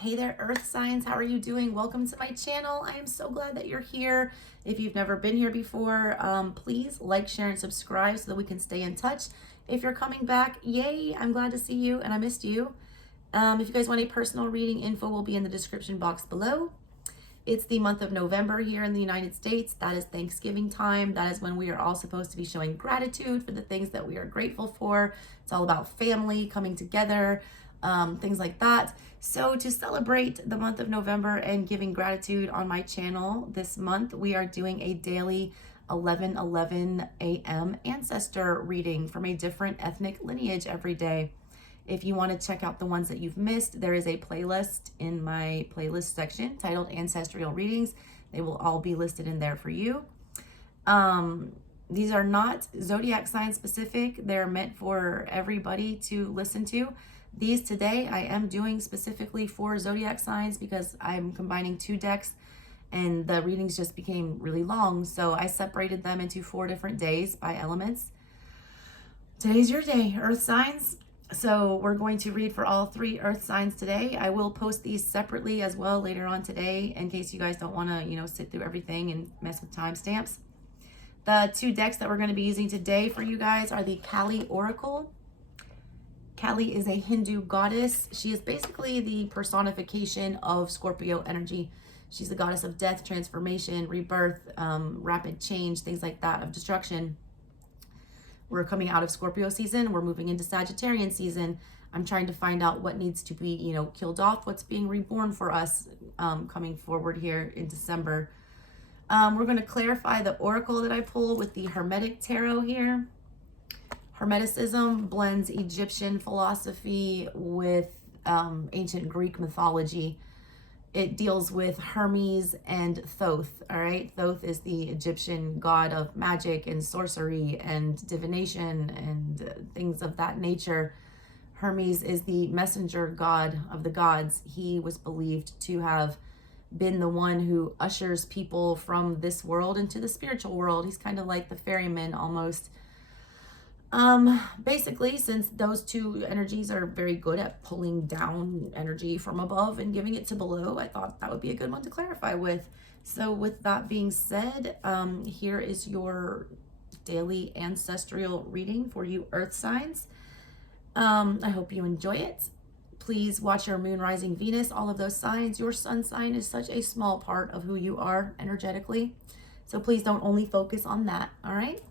Hey there, earth signs. How are you doing? Welcome to my channel. I am so glad that you're here. If you've never been here before, please like, share, and subscribe so that we can stay in touch. If you're coming back, yay, I'm glad to see you and I missed you. If you guys want a personal reading, info will be in the description box below. It's the month of November here in the United States. That is Thanksgiving time. That is when we are all supposed to be showing gratitude for the things that we are grateful for. It's all about family, coming together, things like that. So to celebrate the month of November and giving gratitude on my channel this month, we are doing a daily 11:11 a.m. ancestor reading from a different ethnic lineage every day. If you want to check out the ones that you've missed, there is a playlist in my playlist section titled Ancestral Readings. They will all be listed in there for you. These are not zodiac sign specific. They're meant for everybody to listen to. These today I am doing specifically for zodiac signs because I'm combining two decks and the readings just became really long. So I separated them into 4 different days by elements. Today's your day, earth signs. So we're going to read for all 3 earth signs today. I will post these separately as well later on today in case you guys don't want to, sit through everything and mess with timestamps. The 2 decks that we're going to be using today for you guys are the Kali Oracle. Kali is a Hindu goddess. She is basically the personification of Scorpio energy. She's the goddess of death, transformation, rebirth, rapid change, things like that, of destruction. We're coming out of Scorpio season. We're moving into Sagittarian season. I'm trying to find out what needs to be, killed off, what's being reborn for us coming forward here in December. We're going to clarify the oracle that I pull with the Hermetic Tarot here. Hermeticism blends Egyptian philosophy with ancient Greek mythology. It deals with Hermes and Thoth, all right? Thoth is the Egyptian god of magic and sorcery and divination and things of that nature. Hermes is the messenger god of the gods. He was believed to have been the one who ushers people from this world into the spiritual world. He's kind of like the ferryman almost. Basically, since those 2 energies are very good at pulling down energy from above and giving it to below, I thought that would be a good one to clarify with. So with that being said, here is your daily ancestral reading for you earth signs. I hope you enjoy it. Please watch your moon, rising, Venus, all of those signs. Your sun sign is such a small part of who you are energetically. So please don't only focus on that, all right?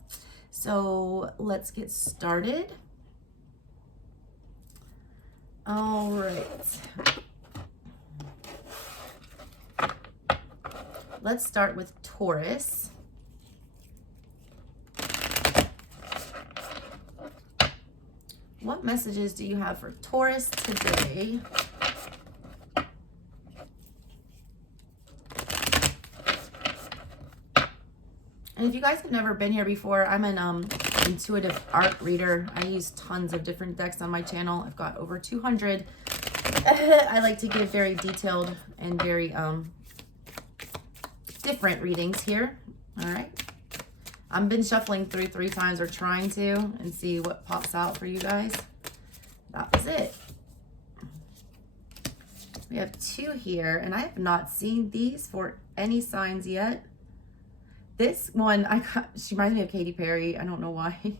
So let's get started. All right. Let's start with Taurus. What messages do you have for Taurus today? And if you guys have never been here before, I'm an intuitive art reader. I use tons of different decks on my channel. I've got over 200. I like to give very detailed and very different readings here. All right. I've been shuffling through 3 times or trying to and see what pops out for you guys. That was it. We have 2 here, and I have not seen these for any signs yet. This one, she reminds me of Katy Perry. I don't know why.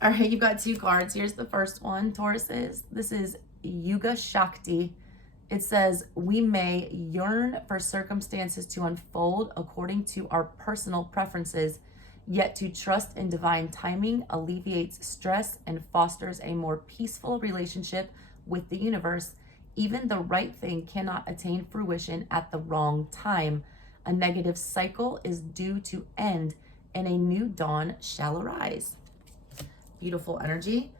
All right, you've got 2 cards. Here's the first one, Tauruses. This is Yuga Shakti. It says, we may yearn for circumstances to unfold according to our personal preferences, yet to trust in divine timing alleviates stress and fosters a more peaceful relationship with the universe. Even the right thing cannot attain fruition at the wrong time. A negative cycle is due to end, and a new dawn shall arise. Beautiful energy.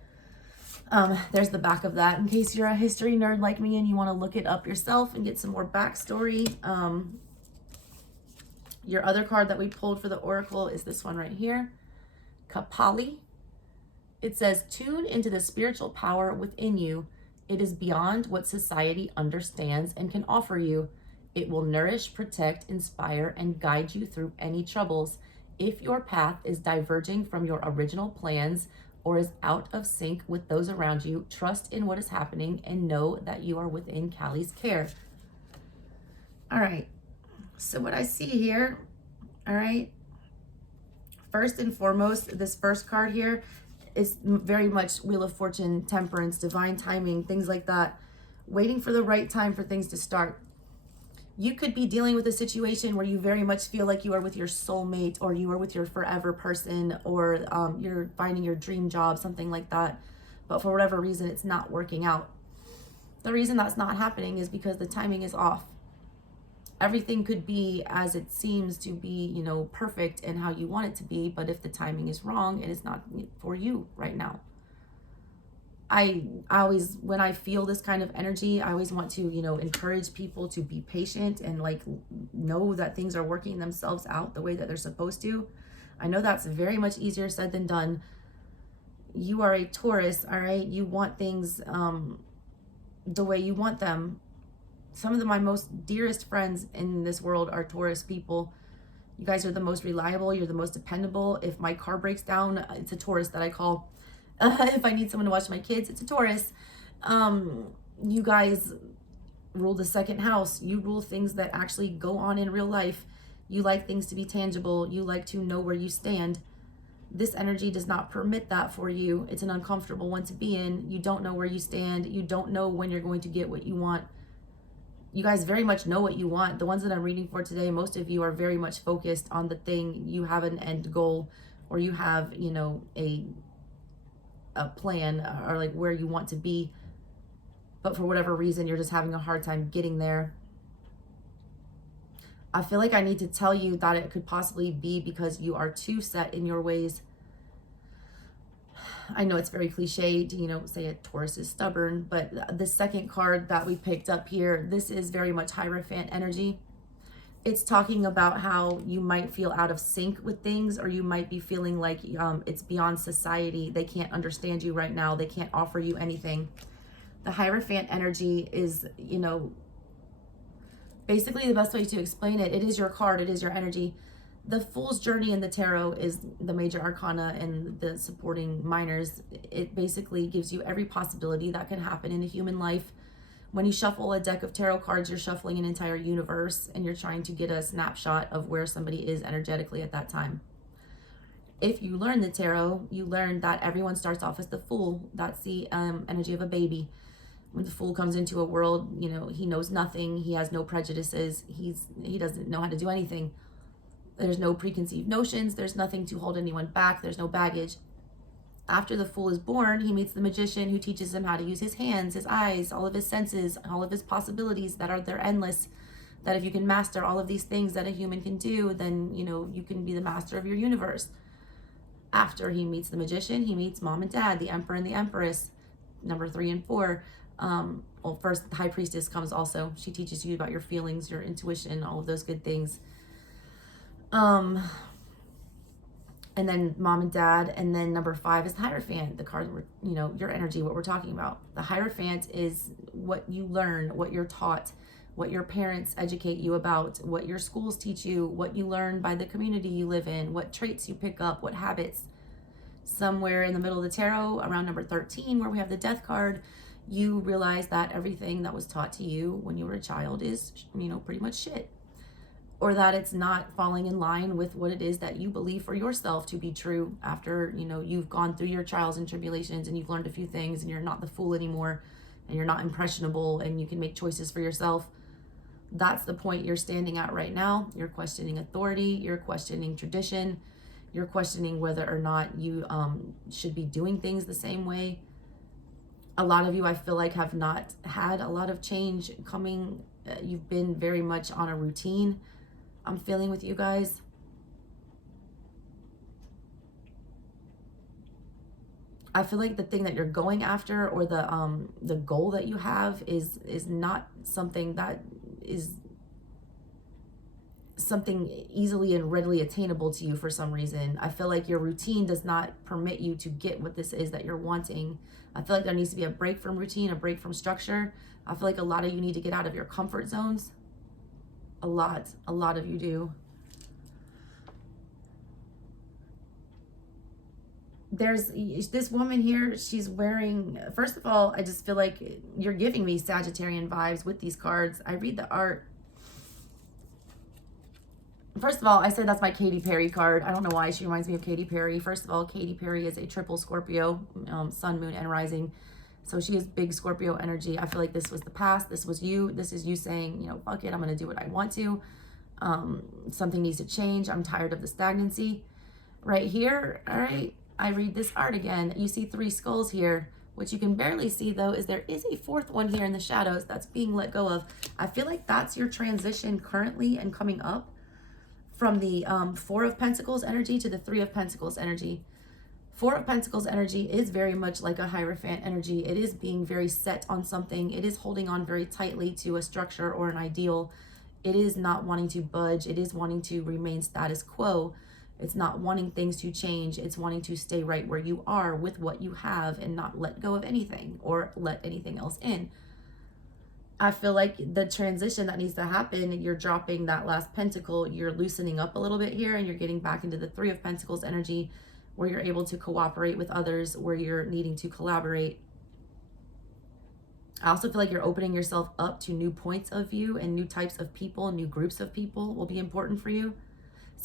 There's the back of that in case you're a history nerd like me and you want to look it up yourself and get some more backstory. Your other card that we pulled for the oracle is this one right here, Kapali. It says, tune into the spiritual power within you. It is beyond what society understands and can offer you. It will nourish, protect, inspire, and guide you through any troubles. If your path is diverging from your original plans or is out of sync with those around you. Trust in what is happening and know that you are within Callie's care. All right, so what I see here, all right, first and foremost, this first card here is very much Wheel of Fortune, temperance, divine timing, things like that. Waiting for the right time for things to start. You could be dealing with a situation where you very much feel like you are with your soulmate, or you are with your forever person, or you're finding your dream job, something like that. But for whatever reason, it's not working out. The reason that's not happening is because the timing is off. Everything could be as it seems to be, you know, perfect and how you want it to be. But if the timing is wrong, it is not for you right now. I always, when I feel this kind of energy, I always want to, you know, encourage people to be patient and like know that things are working themselves out the way that they're supposed to. I know that's very much easier said than done. You are a Taurus, all right? You want things the way you want them. Some of my most dearest friends in this world are Taurus people. You guys are the most reliable. You're the most dependable. If my car breaks down, it's a Taurus that I call. If I need someone to watch my kids, it's a Taurus. You guys rule the second house. You rule things that actually go on in real life. You like things to be tangible. You like to know where you stand. This energy does not permit that for you. It's an uncomfortable one to be in. You don't know where you stand. You don't know when you're going to get what you want. You guys very much know what you want. The ones that I'm reading for today, most of you are very much focused on the thing. You have an end goal, or you have, you know, a plan, or like where you want to be, but for whatever reason you're just having a hard time getting there. I feel like I need to tell you that it could possibly be because you are too set in your ways. I know it's very cliche to, you know, say a Taurus is stubborn, but the second card that we picked up here, this is very much Hierophant energy. It's talking about how you might feel out of sync with things, or you might be feeling like it's beyond society. They can't understand you right now. They can't offer you anything. The Hierophant energy is, you know, basically the best way to explain it, it is your card, it is your energy. The Fool's Journey in the Tarot is the major arcana and the supporting minors. It basically gives you every possibility that can happen in a human life. When you shuffle a deck of tarot cards, you're shuffling an entire universe, and you're trying to get a snapshot of where somebody is energetically at that time. If you learn the tarot, you learn that everyone starts off as the Fool. That's the energy of a baby. When the Fool comes into a world, you know, he knows nothing. He has no prejudices. He doesn't know how to do anything. There's no preconceived notions. There's nothing to hold anyone back. There's no baggage. After the Fool is born, he meets the magician who teaches him how to use his hands, his eyes, all of his senses, all of his possibilities they're endless. That if you can master all of these things that a human can do, then, you know, you can be the master of your universe. After he meets the magician, he meets mom and dad, the emperor and the empress, number 3 and 4. Well, first, the high priestess comes also. She teaches you about your feelings, your intuition, all of those good things. And then mom and dad, and then number 5 is the Hierophant, the card, you know, your energy, what we're talking about. The Hierophant is what you learn, what you're taught, what your parents educate you about, what your schools teach you, what you learn by the community you live in, what traits you pick up, what habits. Somewhere in the middle of the tarot, around number 13, where we have the Death card, you realize that everything that was taught to you when you were a child is, you know, pretty much shit. Or that it's not falling in line with what it is that you believe for yourself to be true after, you know, you've gone through your trials and tribulations and you've learned a few things, and you're not the Fool anymore, and you're not impressionable, and you can make choices for yourself. That's the point you're standing at right now. You're questioning authority, you're questioning tradition, you're questioning whether or not you should be doing things the same way. A lot of you, I feel like, have not had a lot of change coming. You've been very much on a routine. I'm feeling with you guys. I feel like the thing that you're going after, or the goal that you have is not something that is something easily and readily attainable to you for some reason. I feel like your routine does not permit you to get what this is that you're wanting. I feel like there needs to be a break from routine, a break from structure. I feel like a lot of you need to get out of your comfort zones. A lot of you do. There's this woman here, she's wearing, first of all, I just feel like you're giving me Sagittarian vibes with these cards. I read the art. First of all, I said that's my Katy Perry card. I don't know why she reminds me of Katy Perry. First of all, Katy Perry is a triple Scorpio, sun, moon, and rising. So she is big Scorpio energy. I feel like this was the past. This was you. This is you saying, you know, fuck it, I'm going to do what I want to. Something needs to change. I'm tired of the stagnancy. Right here, all right, I read this art again. You see 3 skulls here. What you can barely see, though, is there is a 4th one here in the shadows that's being let go of. I feel like that's your transition currently and coming up from the 4 of Pentacles energy to the 3 of Pentacles energy. 4 of Pentacles energy is very much like a Hierophant energy. It is being very set on something. It is holding on very tightly to a structure or an ideal. It is not wanting to budge. It is wanting to remain status quo. It's not wanting things to change. It's wanting to stay right where you are with what you have and not let go of anything or let anything else in. I feel like the transition that needs to happen, you're dropping that last pentacle, you're loosening up a little bit here, and you're getting back into the 3 of Pentacles energy where you're able to cooperate with others, where you're needing to collaborate. I also feel like you're opening yourself up to new points of view, and new types of people, new groups of people will be important for you.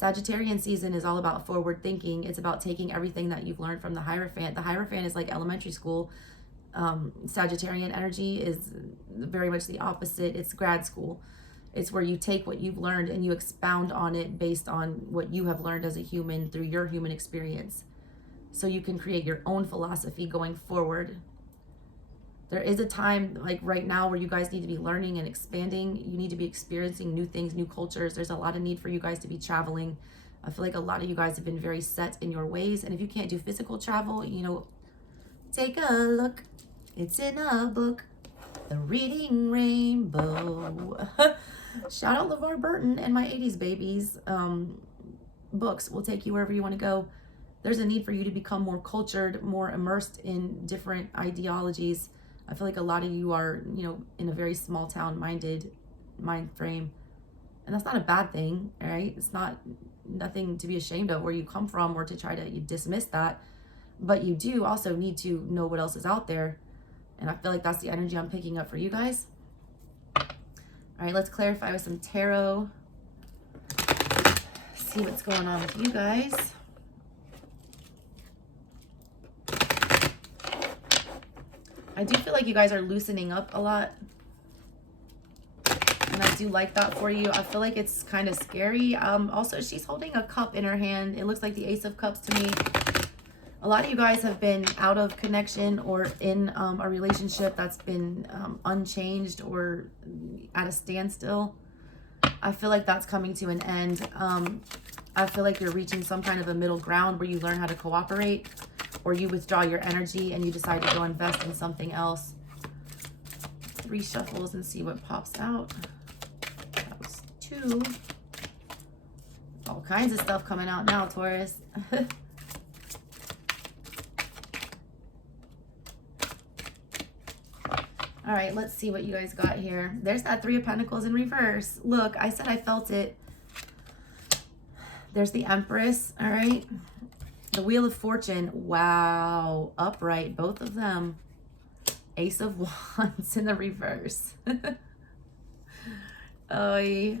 Sagittarian season is all about forward thinking. It's about taking everything that you've learned from the Hierophant. The Hierophant is like elementary school. Sagittarian energy is very much the opposite. It's grad school. It's where you take what you've learned and you expound on it based on what you have learned as a human through your human experience. So you can create your own philosophy going forward. There is a time like right now where you guys need to be learning and expanding. You need to be experiencing new things, new cultures. There's a lot of need for you guys to be traveling. I feel like a lot of you guys have been very set in your ways. And if you can't do physical travel, you know, take a look. It's in a book, The Reading Rainbow. Shout out LeVar Burton and My 80s Babies. Books will take you wherever you want to go. There's a need for you to become more cultured, more immersed in different ideologies. I feel like a lot of you are, you know, in a very small town mind frame. And that's not a bad thing, right? It's nothing to be ashamed of where you come from or to try to dismiss that. But you do also need to know what else is out there. And I feel like that's the energy I'm picking up for you guys. All right, let's clarify with some tarot. See what's going on with you guys. I do feel like you guys are loosening up a lot. And I do like that for you. I feel like it's kind of scary. Also, she's holding a cup in her hand. It looks like the Ace of Cups to me. A lot of you guys have been out of connection or in a relationship that's been unchanged or at a standstill. I feel like that's coming to an end. I feel like you're reaching some kind of a middle ground where you learn how to cooperate, or you withdraw your energy and you decide to go invest in something else. 3 shuffles and see what pops out. That was 2. All kinds of stuff coming out now, Taurus. All right, let's see what you guys got here. There's that 3 of Pentacles in reverse. Look, I said I felt it. There's the Empress, all right? The Wheel of Fortune, wow. Upright, both of them. Ace of Wands in the reverse. Oh,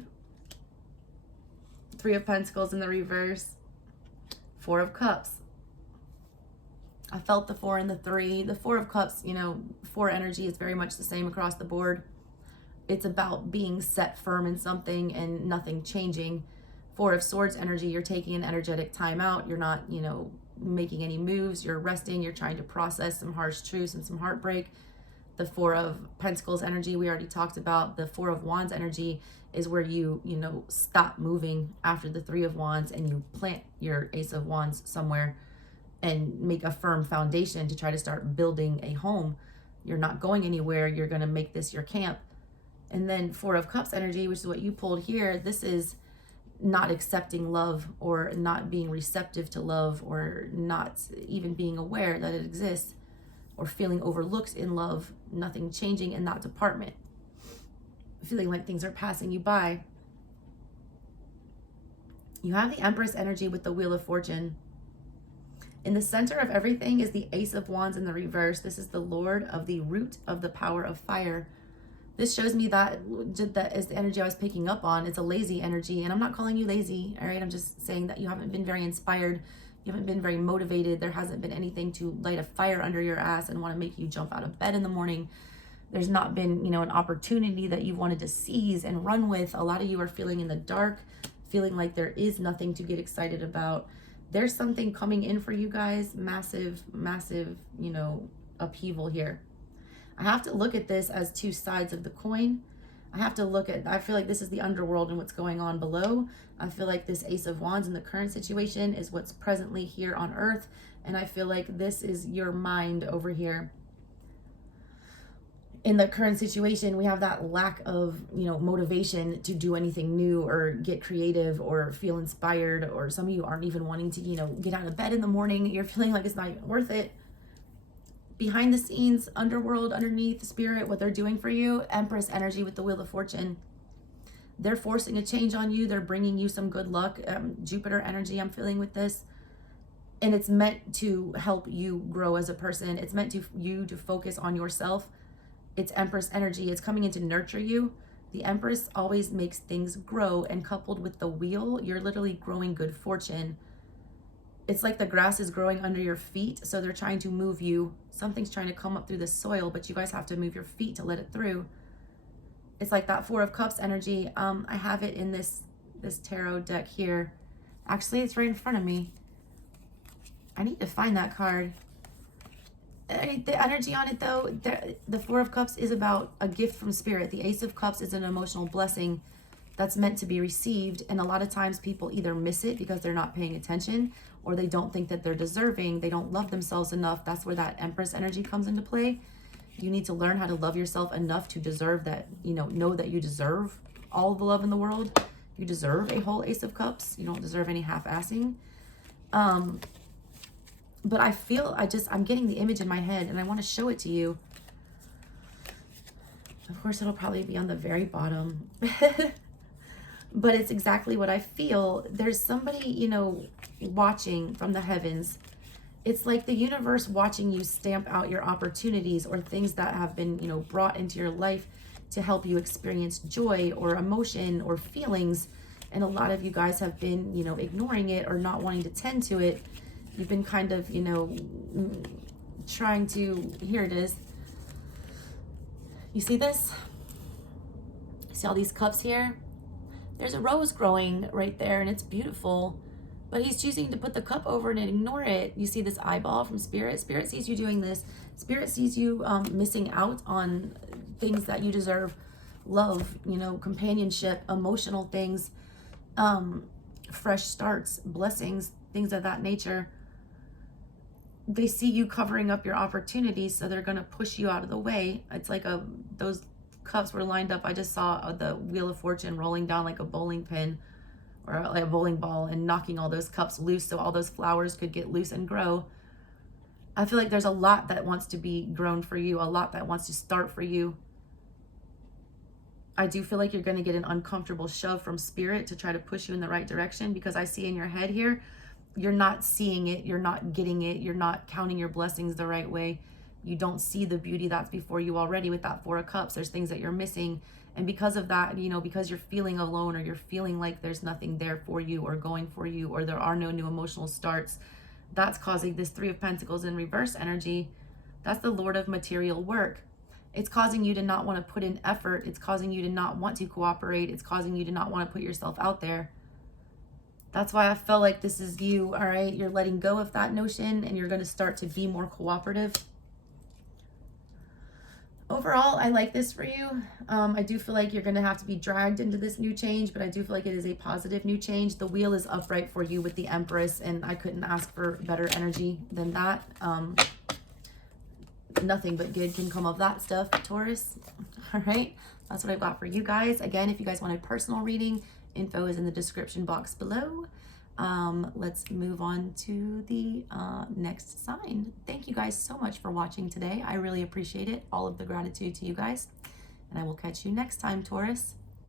3 of Pentacles in the reverse. 4 of Cups. I felt the 4 and the 3. The 4 of Cups, you know, 4 energy is very much the same across the board. It's about being set firm in something and nothing changing. 4 of Swords energy, you're taking an energetic time out. You're not, you know, making any moves. You're resting. You're trying to process some harsh truths and some heartbreak. The 4 of Pentacles energy, we already talked about. The 4 of Wands energy is where you know, stop moving after the 3 of Wands and you plant your Ace of Wands somewhere and make a firm foundation to try to start building a home. You're not going anywhere. You're going to make this your camp. And then 4 of Cups energy, which is what you pulled here, this is not accepting love or not being receptive to love or not even being aware that it exists or feeling overlooked in love, nothing changing in that department. Feeling like things are passing you by. You have the Empress energy with the Wheel of Fortune. In the center of everything is the Ace of Wands in the reverse. This is the Lord of the root of the power of fire. This shows me that is the energy I was picking up on. It's a lazy energy, and I'm not calling you lazy, all right? I'm just saying that you haven't been very inspired. You haven't been very motivated. There hasn't been anything to light a fire under your ass and want to make you jump out of bed in the morning. There's not been, an opportunity that you wanted to seize and run with. A lot of you are feeling in the dark, feeling like there is nothing to get excited about. There's something coming in for you guys. Massive, massive, upheaval here. I have to look at this as two sides of the coin. I feel like this is the underworld and what's going on below. I feel like this Ace of Wands in the current situation is what's presently here on earth. And I feel like this is your mind over here. In the current situation, we have that lack of, motivation to do anything new or get creative or feel inspired, or some of you aren't even wanting to, get out of bed in the morning. You're feeling like it's not even worth it. Behind the scenes, underworld, underneath, spirit, what they're doing for you, Empress energy with the Wheel of Fortune. They're forcing a change on you. They're bringing you some good luck. Jupiter energy I'm feeling with this. And it's meant to help you grow as a person. It's meant you to focus on yourself. It's Empress energy. It's coming in to nurture you. The Empress always makes things grow, and coupled with the wheel, you're literally growing good fortune. It's like the grass is growing under your feet, so they're trying to move you. Something's trying to come up through the soil, but you guys have to move your feet to let it through. It's like that Four of Cups energy. I have it in this tarot deck here. Actually, it's right in front of me. I need to find that card. The energy on it, though, the Four of Cups is about a gift from spirit. The Ace of Cups is an emotional blessing that's meant to be received. And a lot of times people either miss it because they're not paying attention, or they don't think that they're deserving. They don't love themselves enough. That's where that Empress energy comes into play. You need to learn how to love yourself enough to deserve that, know that you deserve all the love in the world. You deserve a whole Ace of Cups. You don't deserve any half-assing. But I'm getting the image in my head, and I want to show it to you. Of course, it'll probably be on the very bottom. But it's exactly what I feel. There's somebody, watching from the heavens. It's like the universe watching you stamp out your opportunities or things that have been, brought into your life to help you experience joy or emotion or feelings. And a lot of you guys have been, ignoring it or not wanting to tend to it. You've been kind of, trying to, here it is. You see this? See all these cups here? There's a rose growing right there, and it's beautiful. But he's choosing to put the cup over it and ignore it. You see this eyeball from Spirit? Spirit sees you doing this. Spirit sees you missing out on things that you deserve. Love, companionship, emotional things, fresh starts, blessings, things of that nature. They see you covering up your opportunities, so they're going to push you out of the way. It's like those cups were lined up. I just saw the Wheel of Fortune rolling down like a bowling pin or like a bowling ball and knocking all those cups loose so all those flowers could get loose and grow. I feel like there's a lot that wants to be grown for you, a lot that wants to start for you. I do feel like you're going to get an uncomfortable shove from Spirit to try to push you in the right direction, because I see in your head here, you're not seeing it, you're not getting it, you're not counting your blessings the right way. You don't see the beauty that's before you already with that Four of Cups. There's things that you're missing. And because of that, because you're feeling alone, or you're feeling like there's nothing there for you or going for you, or there are no new emotional starts, that's causing this Three of Pentacles in reverse energy. That's the Lord of material work. It's causing you to not want to put in effort. It's causing you to not want to cooperate. It's causing you to not want to put yourself out there. That's why I felt like this is you, all right? You're letting go of that notion, and you're going to start to be more cooperative. Overall, I like this for you. I do feel like you're going to have to be dragged into this new change, but I do feel like it is a positive new change. The wheel is upright for you with the Empress, and I couldn't ask for better energy than that. Nothing but good can come of that stuff, Taurus. All right, that's what I've got for you guys. Again, if you guys want a personal reading, info is in the description box below. Let's move on to the next sign. Thank you guys so much for watching today. I really appreciate it. All of the gratitude to you guys. And I will catch you next time, Taurus.